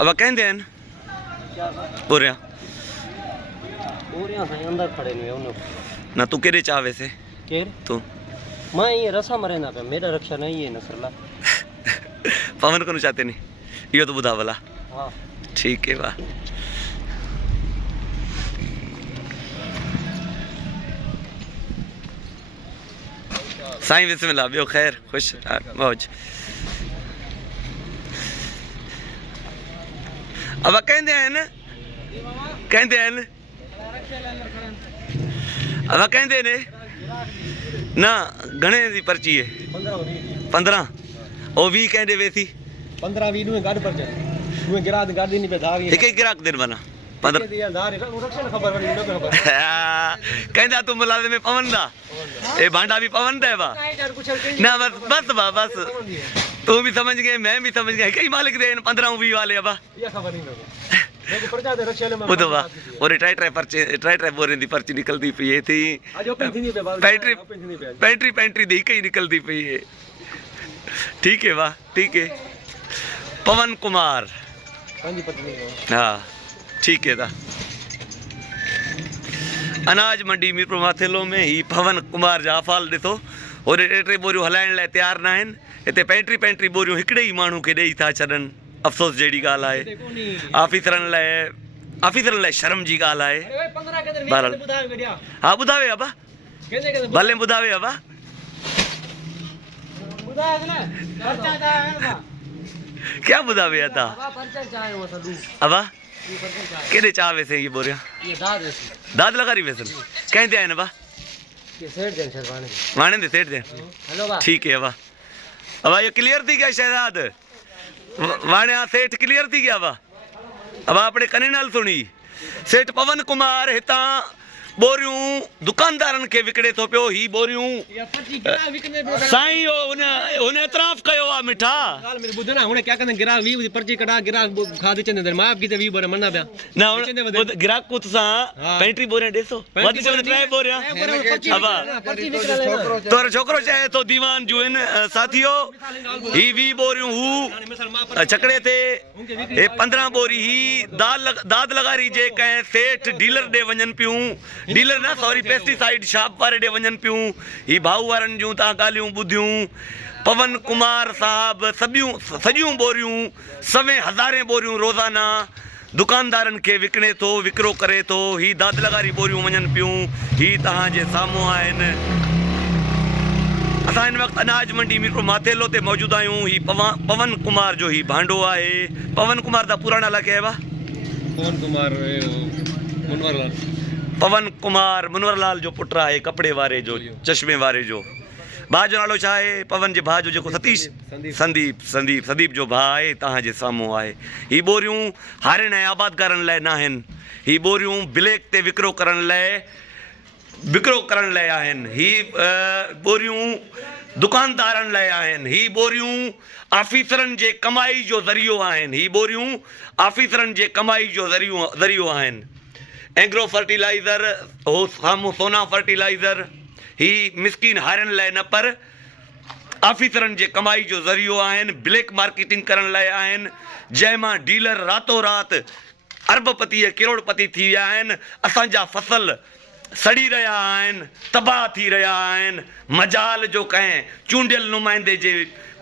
अब कहते हैं बोरिया बोरिया साईं अंदर खड़े नहीं उन्हें ना तू केरे चाह वैसे केर तू मैं ये रसा मरे ना पे मेरा रक्षा नहीं है नसरला पवन को चाहते नहीं यो तो बुधा वाला हाँ ठीक है वाह साईं बिस्मिल्लाह बियो खैर खुश मौज अब कहते हैं अब कहते ने ना घणे दी पर्ची है 15 ओ 20 कहंदे वेसी 15-20 नु गाड़ पर चल नु गिरा गाड़ी नहीं पे धागी एक एक गिराक दिन बना 15 कहंदा तू मुलाजिम में पवन दा ए भांडा भी पवन दा है बा ना बस बस तू भी समझ गए मैं भी समझ गया कई मालिक दे 15-20 वाले अब ये खबर नहीं मेरे को पर्चा दे रक्षा ले मैं बुधवा और ट्राई बोरे दी पर्ची निकलती पई है थी पेंट्री दी कई निकलती पई है ठीक है वाह ठीक है पवन कुमार हाँ ठीक है था अनाज मंडी मीरपुर माथेलो में ही पवन कुमार जा अफ़ाल ॾिठो और टे बोरियूं हलाइण लाइ तैयार न आहिनि हिते पेंट्री बोरियूं हिकिड़े ई माण्हू खे ॾेई था छॾनि अफ़सोस जहिड़ी ॻाल्हि आहे ऑफिसरनि लाइ शर्म जी ॻाल्हि आहे हा ॿुधावे अबा भले ॿुधावे अबा क्या ॿुधावे अदा अबा केॾे चाह वैसे ये बोरिया दाद लगा रही वैसे कहते आहिनि अबा वाणे दे सेठ दे ठीक है अबा ये क्लियर थी क्या शहजाद वाणे सेठ क्लियर थी गया अब अपने कने नाल सुनी सेठ पवन कुमार हिता बोरियूं दुकानदारन के विकड़े तो पियो ही बोरियूं साईं उन एतराफ कयो आ मिठा गाल मेरे बुधना हुने क्या करन गिराक 20 पर्ची कटा गिराक खा दे चंदे माफ की 20 बोरे मन्ना पिया ना गिराक को तुसा पेंट्री बोरे देसो वध चंद ट्राई बोरिया अब तोर छोकरो चाहे तो दीवान जुइन साथियो ही 20 बोरियूं हु छकड़े थे ए 15 बोरी ही दाद लगा रही जे कहे सेठ डीलर दे वजन पियूं डीलर ना सॉरी पेस्टिसाइड शॉप वारे दे वजन पियूं ही भाऊ वारन जूं ता गालियूं बुधियूं पवन कुमार साहब सॼियूं बोरियूं सवे हज़ारे बोरियूं रोज़ाना दुकानदारन के विकणे तो विकरो करे तो ही दाद लगारी बोरियूं वजन पियूं ही तहां जे साम्हूं आहिनि असां इन वक्त अनाज मंडी मीरपुर माथेलो ते मौजूद आहियूं ही पवन कुमार जो ही भांडो आहे पवन कुमार दा पूरा नाला क्या है बा पवन कुमार मुनवरलाल जो पुट है कपड़े वारे जो चश्मे वारे जो भा जो नालो छा है पवन जे भा जो जेको सतीश संदीप जो भा है तहां जे साम्हूं आहे ही बोरियूं हारिन ऐं आबादगारन लाइ न आहिनि ही बोरियूं ब्लैक ते विकरो करण लाइ आहिनि ही बोरियूं दुकानदारन लाइ आहिनि ही बोरियूं ऑफिसरन जे कमाई जो ज़रियो आहिनि ही बोरियूं ऑफिसरन जे कमाई जो ज़रियो आहिनि एग्रो फर्टिलाइज़र हो साम्हूं सोना फर्टिलाइज़र ही मिसकिन हारन लाइ न पर ऑफिसरन जे कमाई जो ज़रियो आहिनि ब्लैक मार्केटिंग करण लाइ आहिनि जंहिंमां डीलर रातो रात अरबपति ऐं करोड़पति थी विया आहिनि असांजा फसल सड़ी रहा आहिनि तबाह थी रहा आहिनि मजाल जो कंहिं चूंडियल नुमाइंदे जे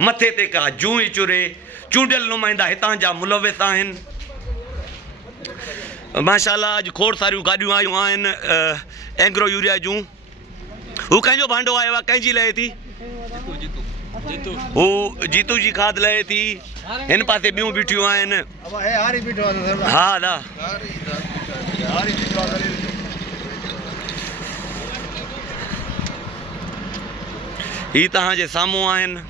मथे ते का जूं ई चुरे चूंडियल नुमाइंदा हितां जा मुलविस आहिनि माशाल्लाह अॼु खोड़ सारियूं गाॾियूं आयूं आहिनि एग्रो यूरिया जूं हू कंहिंजो भांडो आयो आहे कंहिंजी लहे थी हू जीतू जी खाद लहे थी हिन पासे ॿियूं बीठियूं आहिनि हा दा ही तहां जे साम्हूं आहिनि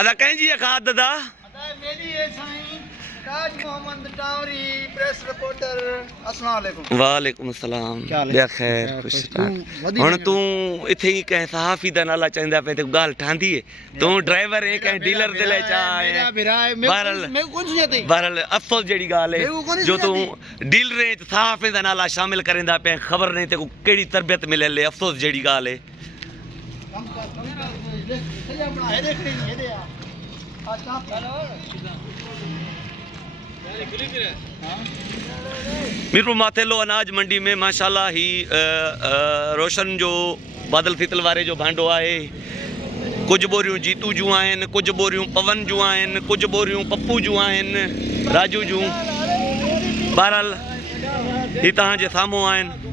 अदा कंहिंजी खाद दादा राज मोहम्मद टावरी प्रेस रिपोर्टर अस्सलाम वालेकुम वालेकुम सलाम क्या हाल है? बिया खैर खुश हुन तू इथे ही कह सहाफी दा नाला चंदा पे ते गाल ठांदी है तू ड्राइवर है कह डीलर दे ले चा मेरा है बिरा है बहरहाल मैं कौन सुनते बहरहाल अफसोस जेड़ी गाल है मेरे को कौन जो तू सुझाती? डीलर च सहाफे दा नाला शामिल करेंदा पे खबर नहीं ते को केड़ी तरबियत मिले ले अफसोस जेड़ी गाल है कम कर सही अपना है देख रही है दे यार मीरपुर माथेलो अनाज मंडी में माशाल्लाह ही रोशन जो बादल फितल वारे जो भांडो आहे कुछ बोरियूं जीतू जूं आहिनि कुछ बोरियूं पवन जूं आहिनि कुछ बोरियूं पप्पू जूं आहिनि राजू जूं बहरहाल ही तव्हांजे साम्हूं आहिनि